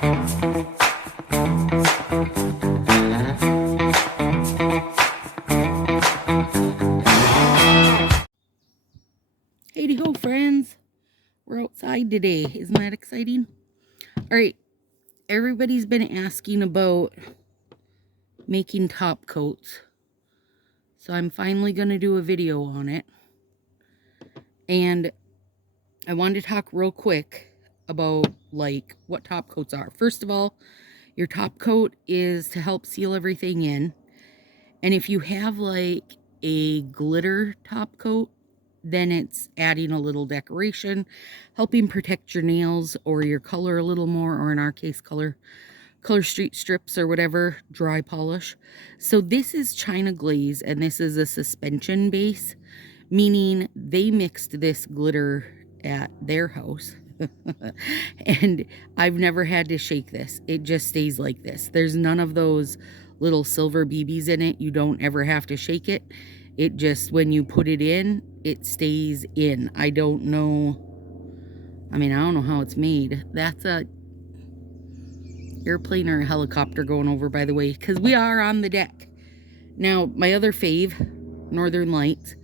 Hey ho, friends. We're outside today. Isn't that exciting? All right. Everybody's been asking about making top coats. So I'm finally going to do a video on it. And I wanted to talk real quick about like what top coats are. First of all, your top coat is to help seal everything in. And if you have like a glitter top coat, then it's adding a little decoration, helping protect your nails or your color a little more, or in our case, color street strips or whatever, dry polish. So this is China Glaze, and this is a suspension base, meaning they mixed this glitter at their house. And I've never had to shake this. It just stays like this. There's none of those little silver BBs in it. You don't ever have to shake it. It just, when you put it in, it stays in. I don't know. I mean, I don't know how it's made. That's a airplane or a helicopter going over, by the way, because we are on the deck. Now, my other fave, Northern Lights.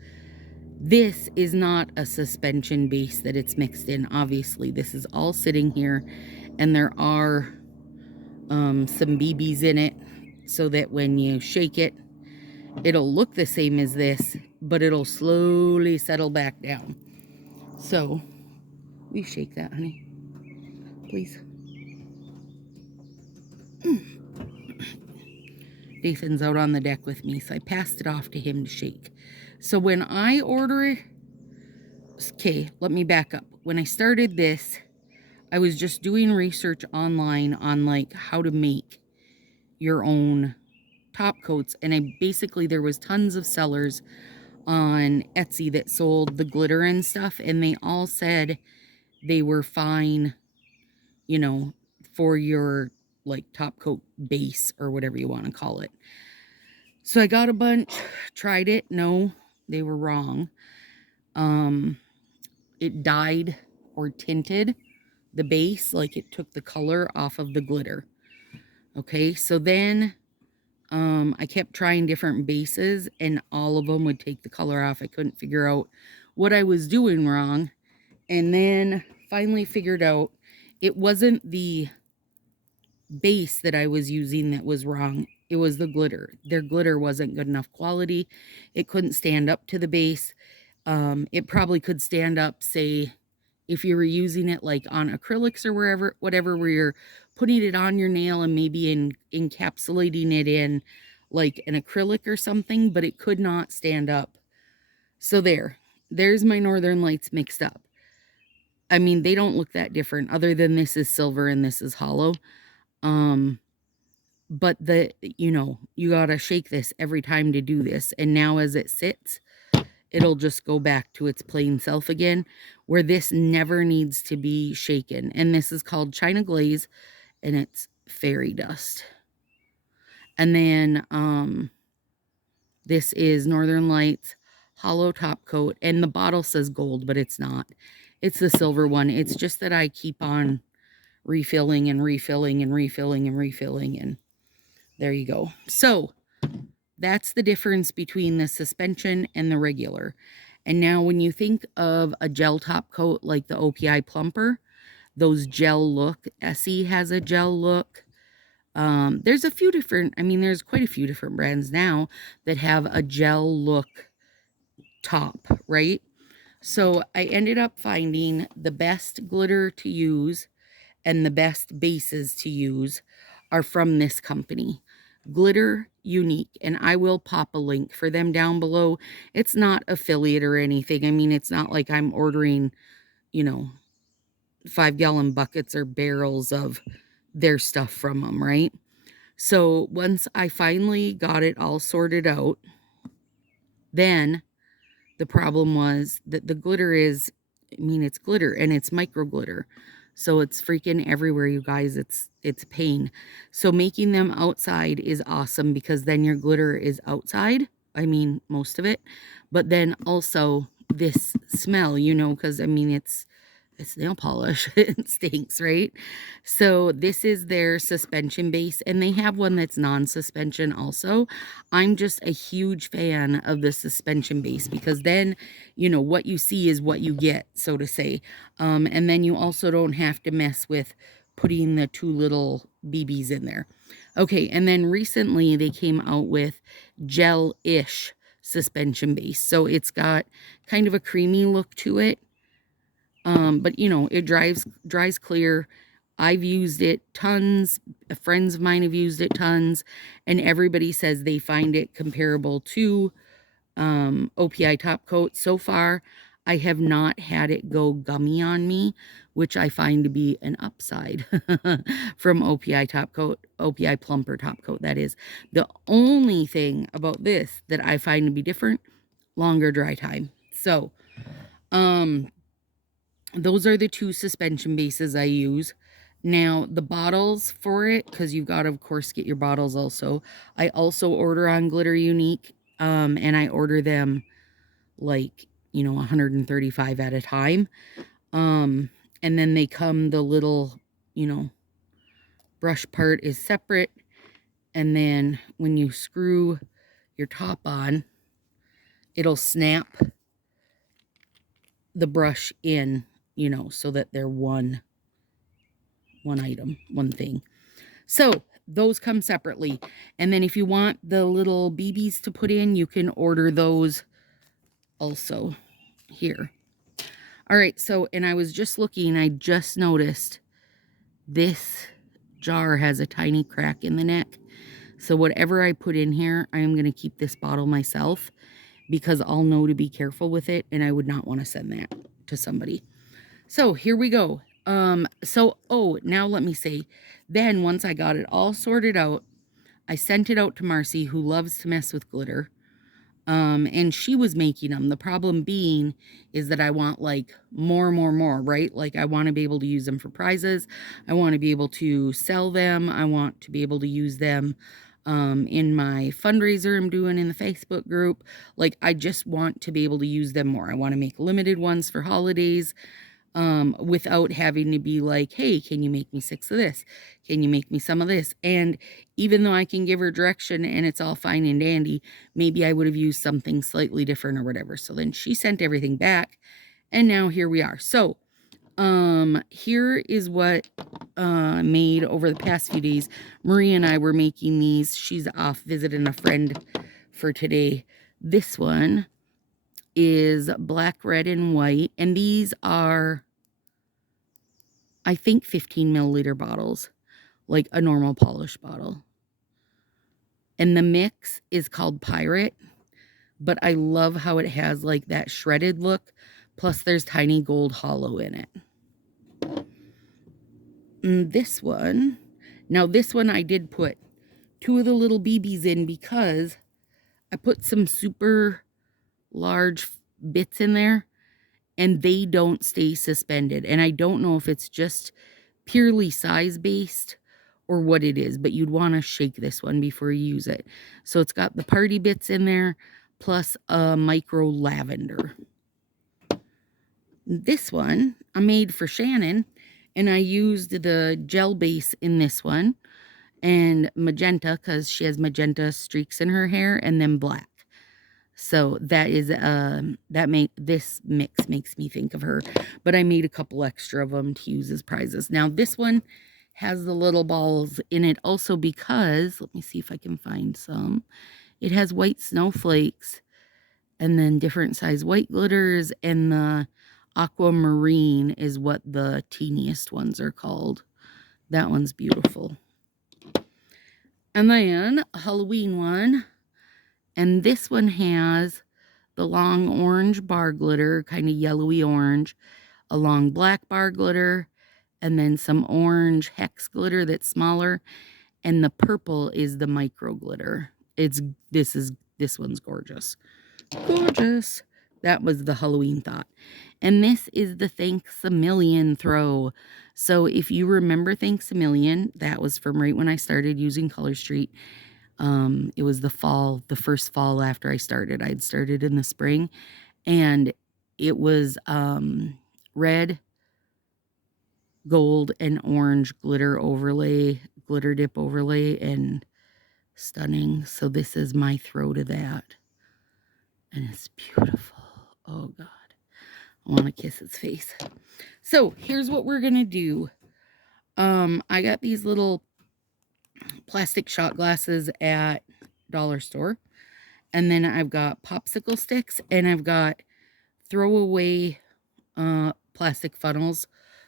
This is not a suspension base that it's mixed in, obviously. This is all sitting here, and there are some BBs in it so that when you shake it, it'll look the same as this, but it'll slowly settle back down. So, we shake that, honey, please. Nathan's out on the deck with me, so I passed it off to him to shake. So when I order it, okay, let me back up. When I started this, I was just doing research online on like how to make your own top coats, and there was tons of sellers on Etsy that sold the glitter and stuff, and they all said they were fine, you know, for your like top coat base or whatever you want to call it. So I got a bunch, tried it. No, they were wrong. It dyed or tinted the base, like it took the color off of the glitter. Okay, so then I kept trying different bases, and all of them would take the color off. I couldn't figure out what I was doing wrong. And then finally figured out it wasn't the base that I was using that was wrong. It was the glitter. Their glitter wasn't good enough quality. It couldn't stand up to the base. It probably could stand up, say, if you were using it like on acrylics or whatever, where you're putting it on your nail and maybe encapsulating it in like an acrylic or something, but it could not stand up. So there's my Northern Lights mixed up. I mean, they don't look that different other than this is silver and this is hollow. But you gotta shake this every time to do this. And now as it sits, it'll just go back to its plain self again, where this never needs to be shaken. And this is called China Glaze, and it's fairy dust. And then this is Northern Lights hollow top coat, and the bottle says gold, but it's not. It's the silver one. It's just that I keep on refilling and refilling and refilling and refilling, and there you go. So that's the difference between the suspension and the regular. And now when you think of a gel top coat like the OPI Plumper, those gel look, Essie has a gel look. There's there's quite a few different brands now that have a gel look top, right? So I ended up finding the best glitter to use and the best bases to use are from this company, Glitter Unique, and I will pop a link for them down below. It's not affiliate or anything. I mean, it's not like I'm ordering, 5-gallon buckets or barrels of their stuff from them, right? So once I finally got it all sorted out, then the problem was that the glitter it's glitter and it's micro glitter. So it's freaking everywhere, you guys. It's pain. So making them outside is awesome because then your glitter is outside. I mean, most of it. But then also this smell, because it's It's nail polish. It stinks, right? So this is their suspension base, and they have one that's non-suspension also. I'm just a huge fan of the suspension base because then, you know, what you see is what you get, so to say. And then you also don't have to mess with putting the two little BBs in there. Okay, and then recently they came out with gel-ish suspension base. So it's got kind of a creamy look to it. But you know, it dries clear. I've used it tons. Friends of mine have used it tons, and everybody says they find it comparable to OPI top coat. So far, I have not had it go gummy on me, which I find to be an upside from OPI top coat, OPI plumper top coat. That is the only thing about this that I find to be different: longer dry time. So, um, those are the two suspension bases I use. Now, the bottles for it, because you've got to, of course, get your bottles also. I also order on Glitter Unique, and I order them like, you know, 135 at a time. And then they come, the little, you know, brush part is separate. And then when you screw your top on, it'll snap the brush in, you know, so that they're one item, one thing. So those come separately. And then if you want the little BBs to put in, you can order those also here. All right, so, and I was just looking, I just noticed this jar has a tiny crack in the neck. So whatever I put in here, I am going to keep this bottle myself because I'll know to be careful with it, and I would not want to send that to somebody. So here we go. Now let me say, then once I got it all sorted out, I sent it out to Marcy, who loves to mess with glitter. And she was making them. The problem being is that I want like more, right? Like I want to be able to use them for prizes. I want to be able to sell them. I want to be able to use them in my fundraiser I'm doing in the Facebook group. Like I just want to be able to use them more. I want to make limited ones for holidays. Without having to be like, hey, can you make me 6 of this? Can you make me some of this? And even though I can give her direction and it's all fine and dandy, maybe I would have used something slightly different or whatever. So then she sent everything back, and now here we are. So, here is what I made over the past few days. Marie and I were making these. She's off visiting a friend for today. This one is black, red, and white. And these are, I think, 15 milliliter bottles, like a normal polish bottle. And the mix is called Pirate, but I love how it has like that shredded look. Plus there's tiny gold hollow in it. And this one, now this one I did put 2 of the little BBs in because I put some super large bits in there and they don't stay suspended. And I don't know if it's just purely size based or what it is, but you'd want to shake this one before you use it. So it's got the party bits in there plus a micro lavender. This one I made for Shannon, and I used the gel base in this one and magenta because she has magenta streaks in her hair, and then black. So that is this mix makes me think of her, but I made a couple extra of them to use as prizes. Now this one has the little balls in it also because, let me see if I can find some. It has white snowflakes and then different size white glitters, and the aquamarine is what the teeniest ones are called. That one's beautiful. And then a Halloween one. And this one has the long orange bar glitter, kind of yellowy orange, a long black bar glitter, and then some orange hex glitter that's smaller, and the purple is the micro glitter. This one's gorgeous. Gorgeous. That was the Halloween thought. And this is the Thanks-a-Million throw. So if you remember Thanks-a-Million, that was from right when I started using Color Street. It was the first fall after I started. I'd started in the spring, and it was red, gold and orange glitter overlay, glitter dip overlay, and stunning. So this is my throw to that. And it's beautiful. Oh God. I want to kiss its face. So here's what we're going to do. I got these little plastic shot glasses at dollar store. And then I've got popsicle sticks and I've got throwaway plastic funnels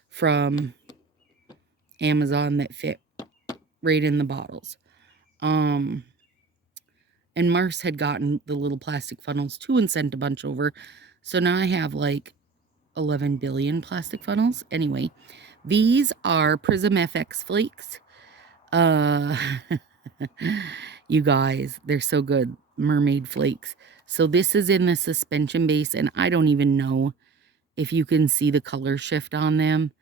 from Amazon that fit right in the bottles. And Mars had gotten the little plastic funnels too and sent a bunch over. So now I have like 11 billion plastic funnels. Anyway, these are Prism FX flakes. You guys, they're so good. Mermaid flakes. So this is in the suspension base, and I don't even know if you can see the color shift on them.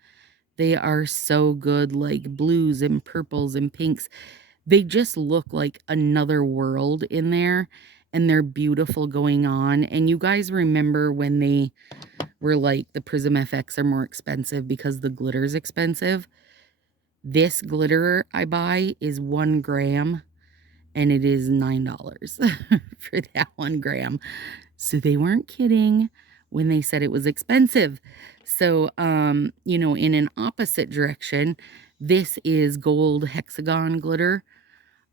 They are so good, like blues and purples and pinks. They just look like another world in there, and they're beautiful going on. And you guys remember when they were like, the Prism FX are more expensive because the glitter's expensive? This glitter I buy is 1 gram, and it is $9 for that 1 gram. So they weren't kidding when they said it was expensive. So, you know, in an opposite direction, this is gold hexagon glitter.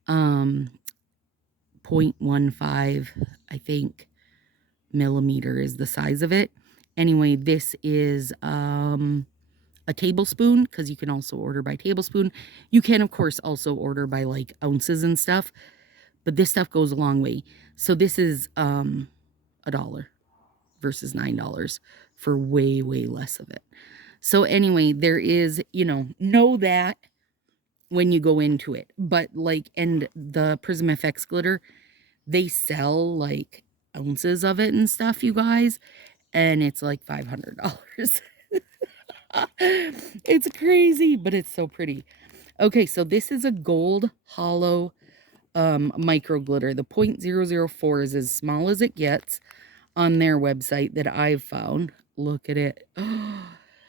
0.15, I think, millimeter is the size of it. Anyway, this is a tablespoon, because you can also order by tablespoon. You can, of course, also order by like ounces and stuff, but this stuff goes a long way. So this is $1 versus $9 for way, way less of it. So anyway, there is, you know that when you go into it. But like, and the Prism FX glitter, they sell like ounces of it and stuff, you guys, and it's like $500. It's crazy, but it's so pretty. Okay, so this is a gold hollow micro glitter. The 0.004 is as small as it gets on their website that I've found. Look at it.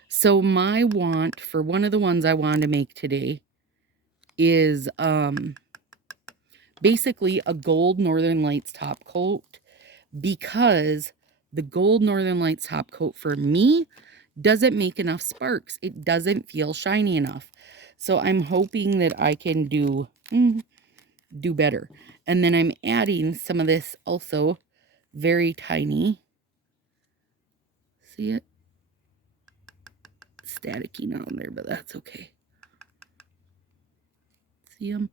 So my want for one of the ones I wanted to make today is basically a gold Northern Lights top coat, because the gold Northern Lights top coat for me doesn't make enough sparks. It doesn't feel shiny enough. So I'm hoping that I can do better. And then I'm adding some of this also, very tiny. See it? Staticky down there, but that's okay. See them?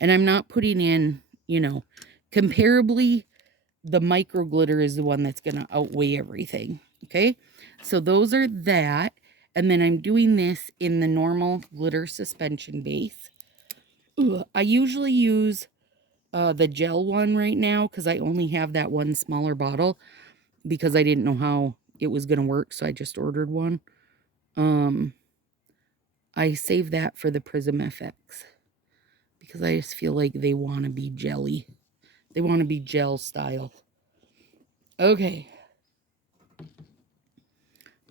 And I'm not putting in, you know, comparably, the micro glitter is the one that's going to outweigh everything. Okay, so those are that. And then I'm doing this in the normal glitter suspension base. I usually use the gel one right now because I only have that one smaller bottle because I didn't know how it was going to work, so I just ordered one. I save that for the Prism FX because I just feel like they want to be jelly. They want to be gel style. Okay.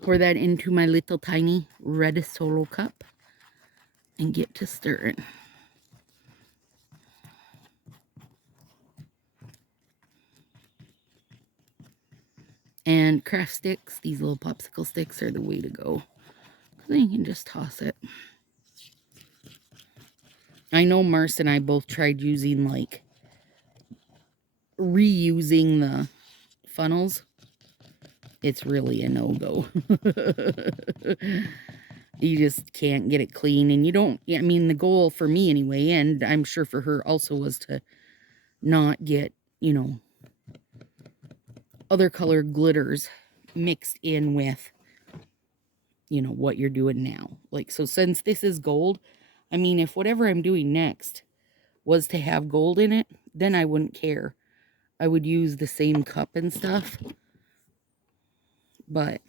Pour that into my little tiny red Solo cup and get to stirring. And craft sticks, these little popsicle sticks are the way to go. Then you can just toss it. I know Mars and I both tried using like reusing the funnels. It's really a no-go. You just can't get it clean, and you don't, I mean, the goal for me anyway, and I'm sure for her also, was to not get, you know, other colored glitters mixed in with, you know, what you're doing now. Like, so since this is gold, I mean, if whatever I'm doing next was to have gold in it, then I wouldn't care. I would use the same cup and stuff. But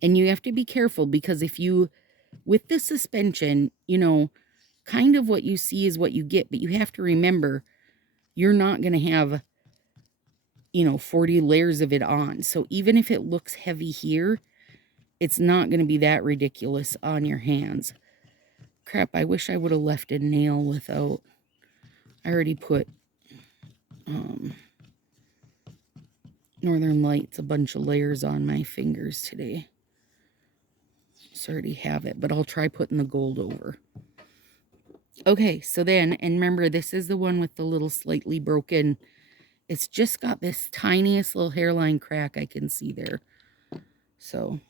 and you have to be careful, because if you, with the suspension, you know, kind of what you see is what you get, but you have to remember you're not going to have, 40 layers of it on. So even if it looks heavy here, it's not going to be that ridiculous on your hands. Crap, I wish I would have left a nail without, I already put Northern Lights, a bunch of layers on my fingers today. So I already have it, but I'll try putting the gold over. Okay, so then, and remember, this is the one with the little slightly broken, it's just got this tiniest little hairline crack I can see there. So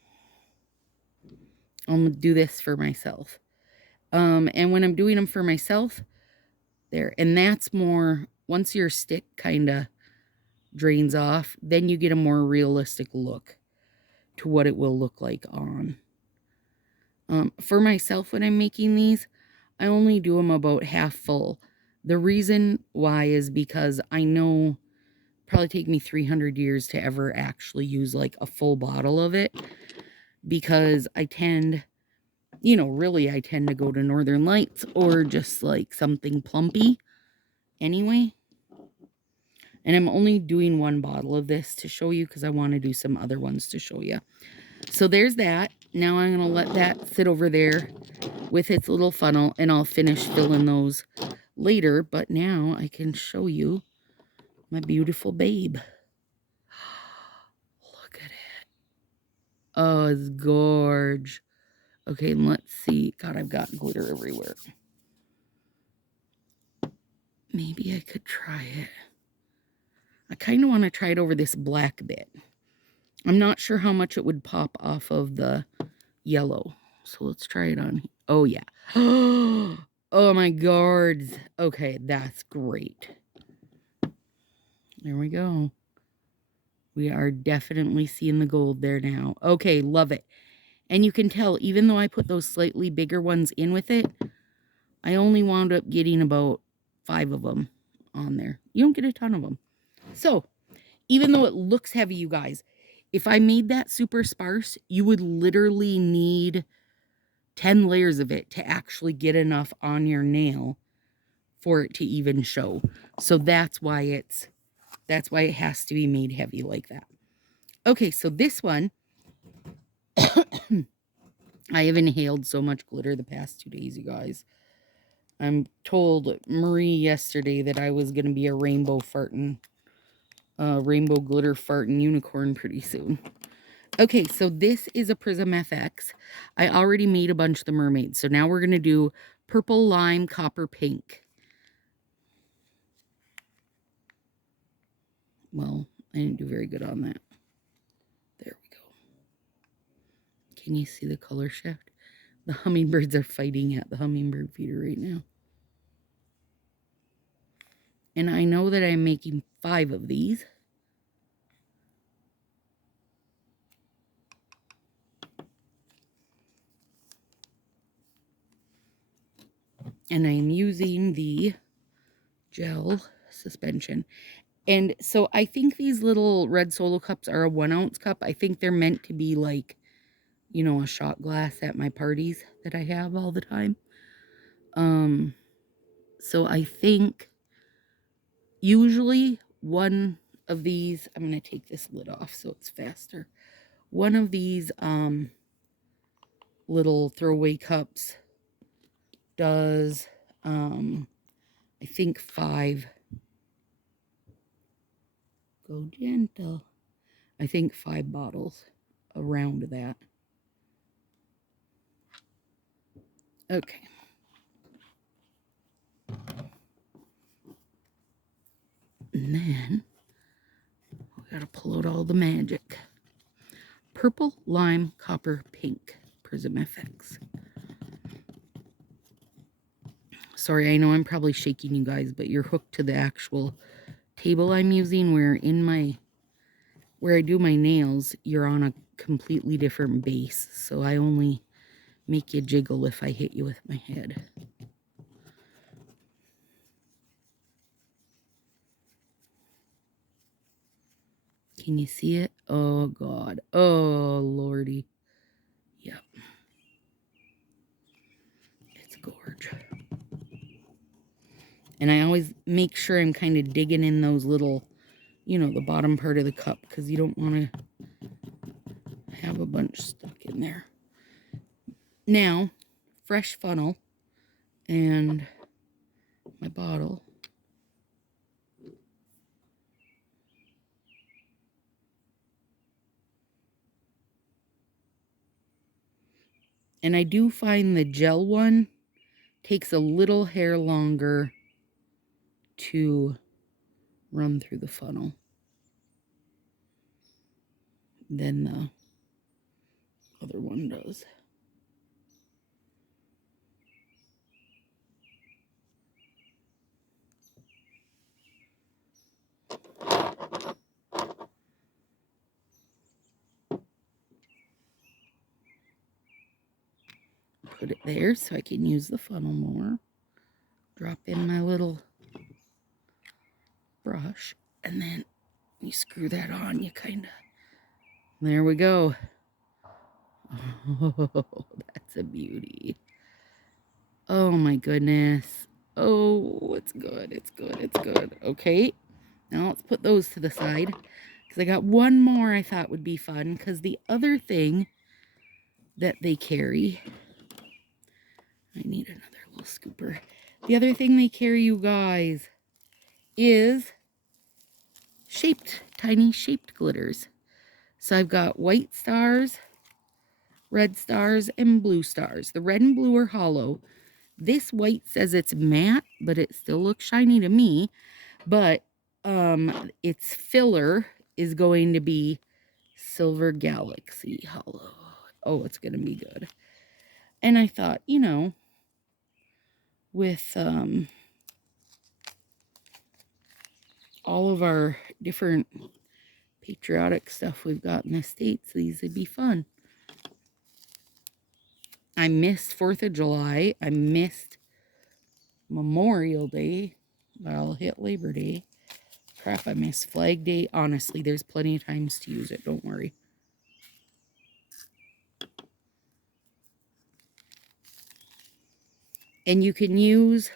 I'm going to do this for myself. And when I'm doing them for myself, there, and that's more, once your stick kind of drains off, then you get a more realistic look to what it will look like on. For myself, when I'm making these, I only do them about half full. The reason why is because I know probably take me 300 years to ever actually use like a full bottle of it, because I tend, really I tend to go to Northern Lights or just like something plumpy anyway. And I'm only doing one bottle of this to show you because I want to do some other ones to show you. So there's that. Now I'm going to let that sit over there with its little funnel, and I'll finish filling those later. But now I can show you my beautiful babe. Look at it. Oh, it's gorge. Okay, and let's see. God, I've got glitter everywhere. Maybe I could try it. I kind of want to try it over this black bit. I'm not sure how much it would pop off of the yellow. So let's try it on. Oh, yeah. Oh, my gourds. Okay, that's great. There we go. We are definitely seeing the gold there now. Okay, love it. And you can tell, even though I put those slightly bigger ones in with it, I only wound up getting about 5 of them on there. You don't get a ton of them. So, even though it looks heavy, you guys, if I made that super sparse, you would literally need 10 layers of it to actually get enough on your nail for it to even show. So that's why it has to be made heavy like that. Okay, so this one, I have inhaled so much glitter the past 2 days, you guys. I'm told Marie yesterday that I was going to be a rainbow glitter farting unicorn pretty soon. Okay, so this is a Prism FX. I already made a bunch of the mermaids. So now we're going to do purple, lime, copper, pink. Well, I didn't do very good on that. There we go. Can you see the color shift? The hummingbirds are fighting at the hummingbird feeder right now. And I know that I'm making 5 of these. And I'm using the gel suspension. And so I think these little red solo cups are a 1 ounce cup. I think they're meant to be like, a shot glass at my parties that I have all the time. So I think usually one of these, I'm going to take this lid off so it's faster. One of these little throwaway cups does, I think 5. Go gentle. I think 5 bottles around that. Okay. And then we gotta pull out all the magic. Purple, lime, copper, pink. Prism FX. Sorry, I know I'm probably shaking you guys, but you're hooked to the actual table I'm using, where I do my nails, you're on a completely different base. So I only make you jiggle if I hit you with my head. Can you see it? Oh, God. Oh, Lordy. Yep. It's gorge. And I always make sure I'm kind of digging in those little, you know, the bottom part of the cup, because you don't want to have a bunch stuck in there. Now, fresh funnel and my bottle. And I do find the gel one takes a little hair longer to run through the funnel than the other one does. Put it there so I can use the funnel more. Drop in my little brush, and then you screw that on, you kind of, there we go. Oh, that's a beauty. Oh my goodness. Oh, it's good, it's good, it's good. Okay, now let's put those to the side, because I got one more I thought would be fun, because the other thing that they carry, I need another little scooper. The other thing they carry, you guys, is tiny shaped glitters. So I've got white stars, red stars, and blue stars. The red and blue are hollow. This white says it's matte, but it still looks shiny to me. But its filler is going to be Silver Galaxy hollow. Oh, it's going to be good. And I thought, you know, with all of our different patriotic stuff we've got in the States, these would be fun. I missed 4th of July. I missed Memorial Day, but I'll hit Labor Day. Crap, I missed Flag Day. Honestly, there's plenty of times to use it. Don't worry. And you can use,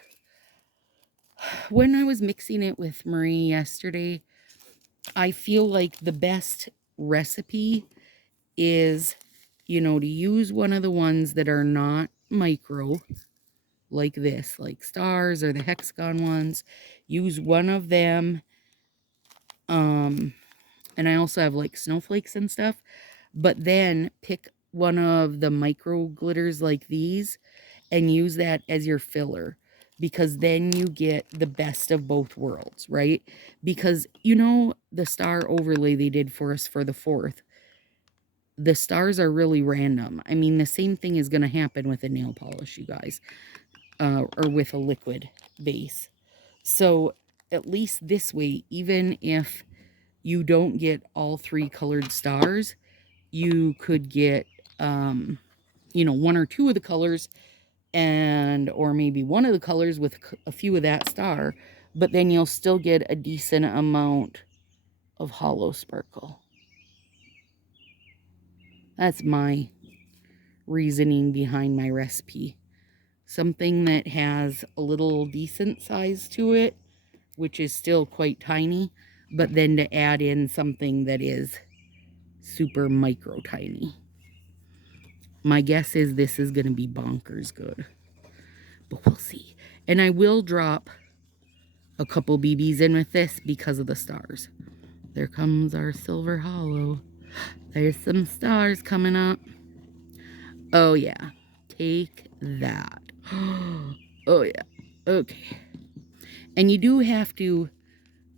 when I was mixing it with Marie yesterday, I feel like the best recipe is, you know, to use one of the ones that are not micro, like this, like stars or the hexagon ones. Use one of them. And I also have like snowflakes and stuff. But then pick one of the micro glitters like these and use that as your filler, because then you get the best of both worlds, right? Because, you know, the star overlay they did for us for the 4th, the stars are really random. I mean, the same thing is going to happen with a nail polish, you guys, or with a liquid base. So at least this way, even if you don't get all 3 colored stars, you could get, you know, 1 or 2 of the colors, and or maybe 1 of the colors with a few of that star, but then you'll still get a decent amount of hollow sparkle. That's my reasoning behind my recipe. Something that has a little decent size to it, which is still quite tiny, but then to add in something that is super micro tiny. My guess is this is going to be bonkers good, but we'll see. And I will drop a couple BBs in with this because of the stars. There comes our silver hollow. There's some stars coming up. Oh yeah, take that. Oh yeah, okay. And you do have to,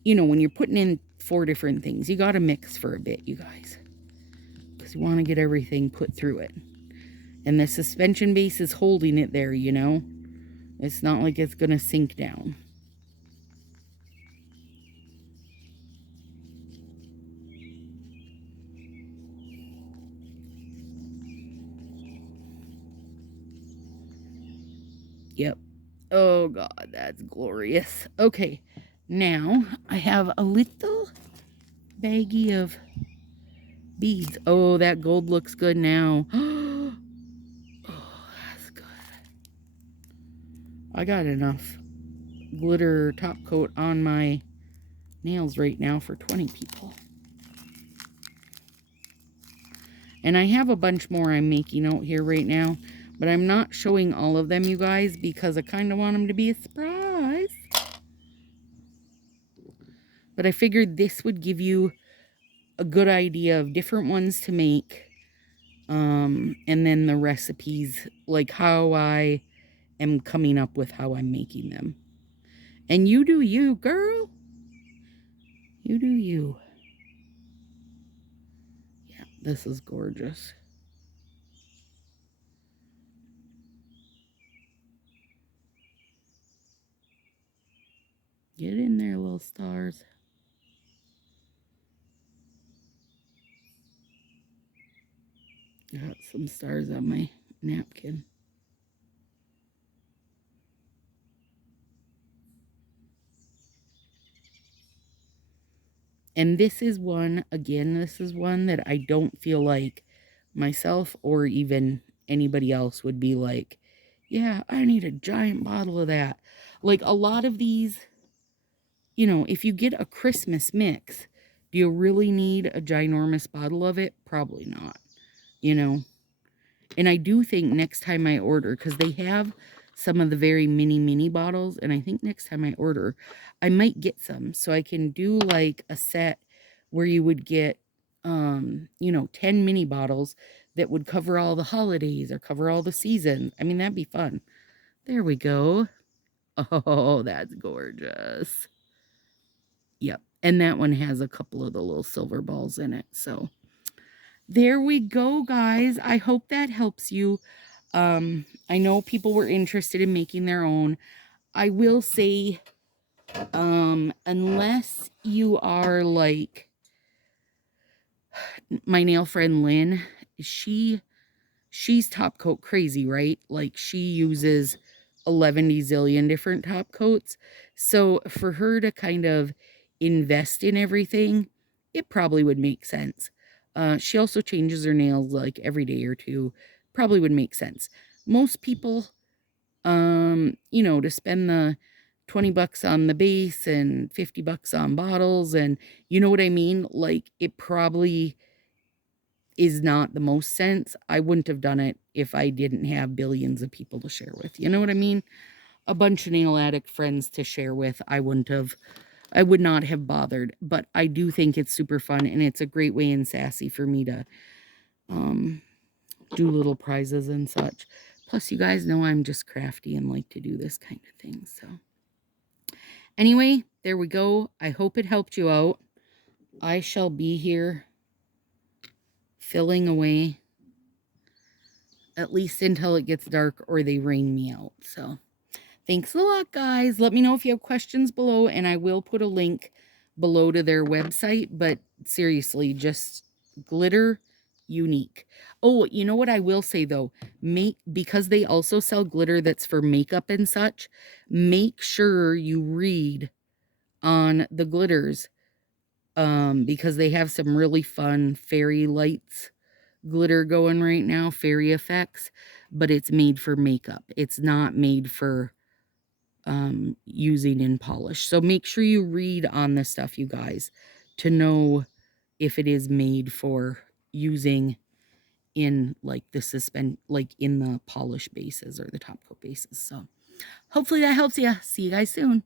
you know, when you're putting in 4 different things, you got to mix for a bit, you guys, because you want to get everything put through it. And the suspension base is holding it there, you know. It's not like it's going to sink down. Yep. Oh God, that's glorious. Okay, now I have a little baggie of beads. Oh, that gold looks good now. Oh, that's good. I got enough glitter top coat on my nails right now for 20 people. And I have a bunch more I'm making out here right now, but I'm not showing all of them, you guys, because I kind of want them to be a surprise. But I figured this would give you a good idea of different ones to make. And then the recipes, like how I am coming up with how I'm making them. And you do you, girl. You do you. Yeah, this is gorgeous. Get in there, little stars. Got some stars on my napkin. And this is one, again, this is one that I don't feel like myself or even anybody else would be like, yeah, I need a giant bottle of that. Like a lot of these, you know, if you get a Christmas mix, do you really need a ginormous bottle of it? Probably not, you know. And I do think next time I order, because they have some of the very mini bottles, and I think next time I order, I might get some so I can do like a set where you would get, you know, 10 mini bottles that would cover all the holidays or cover all the seasons. I mean, that'd be fun. There we go. Oh, that's gorgeous. Yep. And that one has a couple of the little silver balls in it. So there we go, guys. I hope that helps you. I know people were interested in making their own. I will say, unless you are like my nail friend Lynn, she's top coat crazy, right? Like she uses 11 zillion different top coats. So for her to kind of invest in everything, it probably would make sense. She also changes her nails like every day or two. Probably would make sense. Most people, you know, to spend the 20 bucks on the base and 50 bucks on bottles, and you know what I mean? Like it probably is not the most sense. I wouldn't have done it if I didn't have billions of people to share with. You know what I mean? A bunch of nail addict friends to share with. I would not have bothered, but I do think it's super fun, and it's a great way in Sassy for me to do little prizes and such. Plus, you guys know I'm just crafty and like to do this kind of thing. So anyway, there we go. I hope it helped you out. I shall be here filling away at least until it gets dark or they rain me out. So thanks a lot, guys. Let me know if you have questions below, and I will put a link below to their website. But seriously, just glitter unique. Oh, you know what I will say though? Because they also sell glitter that's for makeup and such, make sure you read on the glitters, because they have some really fun fairy lights glitter going right now, fairy effects, but it's made for makeup. It's not made for using in polish. So make sure you read on this stuff, you guys, to know if it is made for using in like the like in the polish bases or the top coat bases. So hopefully that helps you. See you guys soon.